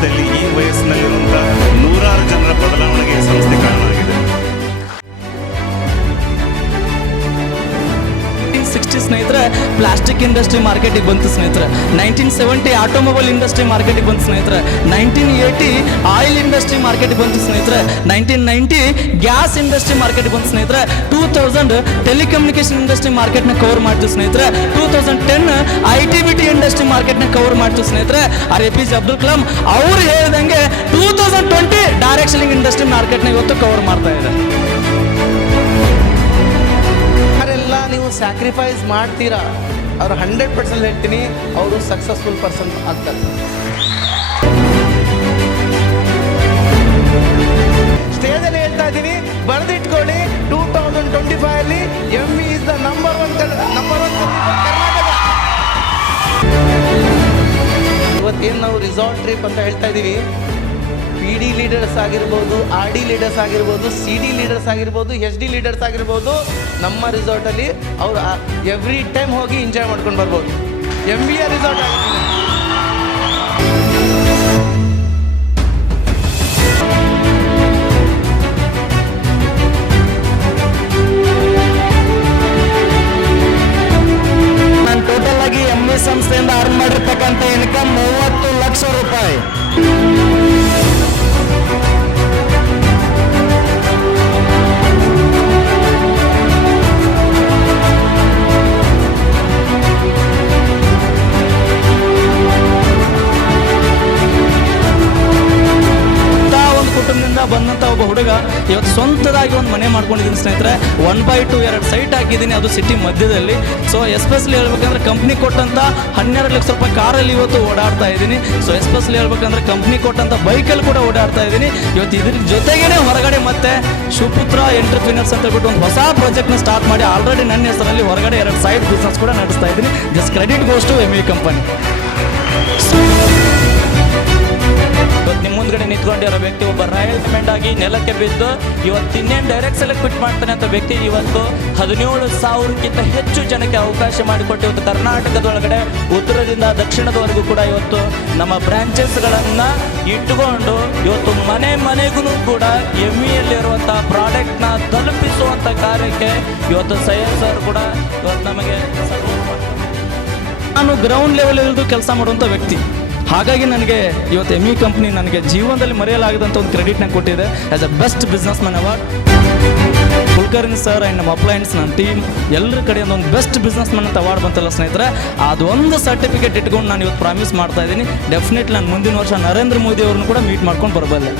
Сталині визнаю plastic industry ಮಾರ್ಕೆಟಿಗೆ ಬಂತು ಸ್ನೇಹಿತರೆ. ನೈನ್ಟೀನ್ ಸೆವೆಂಟಿ ಆಟೋಮೊಬೈಲ್ ಇಂಡಸ್ಟ್ರಿ ಮಾರ್ಕೆಟಿಗೆ ಬಂತು ಸ್ನೇಹಿತರೆ. ನೈನ್ಟೀನ್ ಏಯ್ಟಿ ಆಯಿಲ್ ಇಂಡಸ್ಟ್ರಿ ಮಾರ್ಕೆಟಿಗೆ ಬಂತು ಸ್ನೇಹಿತರೆ. ನೈನ್ಟೀನ್ ನೈಂಟಿ ಗ್ಯಾಸ್ ಇಂಡಸ್ಟ್ರಿ ಮಾರ್ಕೆಟಿಗೆ ಬಂತು ಸ್ನೇಹಿತರೆ. ಟೂ ತೌಸಂಡ್ ಟೆಲಿಕಮ್ಯುನಿಕೇಶನ್ ಇಂಡಸ್ಟ್ರಿ ಮಾರ್ಕೆಟ್ನ ಕವರ್ ಮಾಡ್ತೀವಿ ಸ್ನೇಹಿತರೆ. Two thousand ten I T B T industry ಮಾರ್ಕೆಟ್ನ cover ಮಾಡ್ತೀವಿ ಸ್ನೇಹಿತರೆ. R A P J Abdul Kalam ಅವ್ರು ಹೇಳಿದಂಗೆ two thousand twenty direction industry ಮಾರ್ಕೆಟ್ನ ಇವತ್ತು ಕವರ್ ಮಾಡ್ತಾ ಸ್ಯಾಕ್ರಿಫೈಸ್ ಮಾಡ್ತೀರಾ? ಅವ್ರು ಹಂಡ್ರೆಡ್ ಪರ್ಸೆಂಟ್ ಹೇಳ್ತೀನಿ, ಅವರು ಸಕ್ಸಸ್ಫುಲ್ ಪರ್ಸನ್ ಆಗ್ತಾರೆ. ಸ್ಟೇಜಲ್ಲಿ ಹೇಳ್ತಾ ಇದ್ದೀನಿ, ಬರೆದಿಟ್ಕೊಳ್ಳಿ ಟೂ ತೌಸಂಡ್ ಟ್ವೆಂಟಿ ಫೈವ್ ಅಲ್ಲಿ M V is the number one number one ಇವತ್ತೇನು ನಾವು ರಿಸಾರ್ಟ್ ಟ್ರಿಪ್ ಅಂತ ಹೇಳ್ತಾ ಇದ್ದೀವಿ. ಪಿ ಡಿ ಲೀಡರ್ಸ್ ಆಗಿರ್ಬೋದು ಆರ್ ಡಿ ಲೀಡರ್ಸ್ ಆಗಿರ್ಬೋದು ಸಿ ಡಿ ಲೀಡರ್ಸ್ ಆಗಿರ್ಬೋದು ಎಚ್ ಡಿ ಲೀಡರ್ಸ್ ಆಗಿರ್ಬೋದು, ನಮ್ಮ ರಿಸಾರ್ಟಲ್ಲಿ ಅವರು ಎವ್ರಿ ಟೈಮ್ ಹೋಗಿ ಎಂಜಾಯ್ ಮಾಡ್ಕೊಂಡು ಬರ್ಬೋದು. ಎಂ ಬಿ ಎ ರಿಸಾರ್ಟ್ ಆಗಿದೆ ನಾನು ಟೋಟಲ್ ಆಗಿ ಎಂ ಇ ಸಂಸ್ಥೆಯಿಂದ ಅರ್ನ್ ಮಾಡಿರ್ತಕ್ಕಂಥ ಇನ್ಕಮ್ ಮೂವತ್ತು ಲಕ್ಷ ರೂಪಾಯಿ. ಇವತ್ತು ಸ್ವಂತದಾಗಿ ಒಂದು ಮನೆ ಮಾಡ್ಕೊಂಡಿದ್ದೀನಿ ಸ್ನೇಹಿತರೆ. ಒನ್ ಬೈ ಟು ಎರಡು ಸೈಟ್ ಹಾಕಿದ್ದೀನಿ, ಅದು ಸಿಟಿ ಮಧ್ಯದಲ್ಲಿ. ಸೊ ಎಸ್ಪೆಷಲಿ ಹೇಳ್ಬೇಕಂದ್ರೆ ಕಂಪ್ನಿ ಕೊಟ್ಟಂಥ ಹನ್ನೆರಡು ಲಕ್ಷ ರೂಪಾಯಿ ಕಾರಲ್ಲಿ ಇವತ್ತು ಓಡಾಡ್ತಾ ಇದ್ದೀನಿ. ಸೊ ಎಸ್ಪೆಷಲಿ ಹೇಳ್ಬೇಕಂದ್ರೆ ಕಂಪ್ನಿ ಕೊಟ್ಟಂಥ ಬೈಕಲ್ಲಿ ಕೂಡ ಓಡಾಡ್ತಾ ಇದ್ದೀನಿ. ಇವತ್ತು ಇದ್ರ ಜೊತೆಗೇನೆ ಹೊರಗಡೆ ಮತ್ತೆ ಶಿವಪುತ್ರ ಎಂಟರ್ಪ್ರಿನರ್ಸ್ ಅಂತ ಹೇಳ್ಬಿಟ್ಟು ಒಂದು ಹೊಸ ಪ್ರಾಜೆಕ್ಟ್ನ ಸ್ಟಾರ್ಟ್ ಮಾಡಿ ಆಲ್ರೆಡಿ ನನ್ನ ಹೆಸರಲ್ಲಿ ಹೊರಗಡೆ ಎರಡು ಸೈಡ್ ಬಿಸ್ನೆಸ್ ಕೂಡ ನಡೆಸ್ತಾ ಇದ್ದೀನಿ. Just credit goes to M E company ಇವತ್ತು ನಿಮ್ಮ ಮುಂದ್ಗಡೆ ನಿಂತ್ಕೊಂಡಿರೋ ವ್ಯಕ್ತಿ ಒಬ್ಬ ರಾಯಲ್ ಡಿಪೆಂಡ್ ಆಗಿ ನೆಲಕ್ಕೆ ಬಿದ್ದು ಇವತ್ತು ಇನ್ನೇನು ಡೈರೆಕ್ಟ್ ಸೆಲೆಕ್ಟ್ ಕ್ವಿಟ್ ಮಾಡ್ತಾನೆ ಅಂತ ವ್ಯಕ್ತಿ ಇವತ್ತು ಹದಿನೇಳು ಸಾವಿರಕ್ಕಿಂತ ಹೆಚ್ಚು ಜನಕ್ಕೆ ಅವಕಾಶ ಮಾಡಿಕೊಟ್ಟು ಇವತ್ತು ಕರ್ನಾಟಕದೊಳಗಡೆ, ಉತ್ತರದಿಂದ ದಕ್ಷಿಣದವರೆಗೂ ಕೂಡ ಇವತ್ತು ನಮ್ಮ ಬ್ರಾಂಚಸ್ಗಳನ್ನು ಇಟ್ಟುಕೊಂಡು ಇವತ್ತು ಮನೆ ಮನೆಗೂ ಕೂಡ ಎಂ ಇರುವಂಥ ಪ್ರಾಡಕ್ಟ್ನ ತಲುಪಿಸುವಂಥ ಕಾರ್ಯಕ್ಕೆ ಇವತ್ತು ಸೈಯದ್ ಸರ್ ಕೂಡ ಇವತ್ತು ನಮಗೆ ನಾನು ಗ್ರೌಂಡ್ ಲೆವೆಲ್ ಇಳಿದು ಕೆಲಸ ಮಾಡುವಂಥ ವ್ಯಕ್ತಿ. ಹಾಗಾಗಿ ನನಗೆ ಇವತ್ತು ಎಂ ಇ ಕಂಪ್ನಿ ನನಗೆ ಜೀವನದಲ್ಲಿ ಮರೆಯಲಾಗದಂಥ ಒಂದು ಕ್ರೆಡಿಟ್ನ ಕೊಟ್ಟಿದೆ. As a best businessman award Kulkarni sir and ನಮ್ಮ ಅಪ್ಲೈನ್ಸ್ ನನ್ನ ಟೀಮ್ ಎಲ್ಲರ ಕಡೆಯಿಂದ ಒಂದು ಬೆಸ್ಟ್ ಬಿಸ್ನೆಸ್ ಮ್ಯಾನ್ ಅಂತ ಅವಾರ್ಡ್ ಬಂತಲ್ಲ ಸ್ನೇಹಿತರೆ. ಅದೊಂದು ಸರ್ಟಿಫಿಕೇಟ್ ಇಟ್ಕೊಂಡು ನಾನು ಇವತ್ತು ಪ್ರಾಮಿಸ್ ಮಾಡ್ತಾ ಇದ್ದೀನಿ. ಡೆಫಿನೆಟ್ಲಿ ನಾನು ಮುಂದಿನ ವರ್ಷ ನರೇಂದ್ರ ಮೋದಿ ಅವ್ರನ್ನ ಕೂಡ ಮೀಟ್ ಮಾಡ್ಕೊಂಡು ಬರಬಲ್ಲೆ.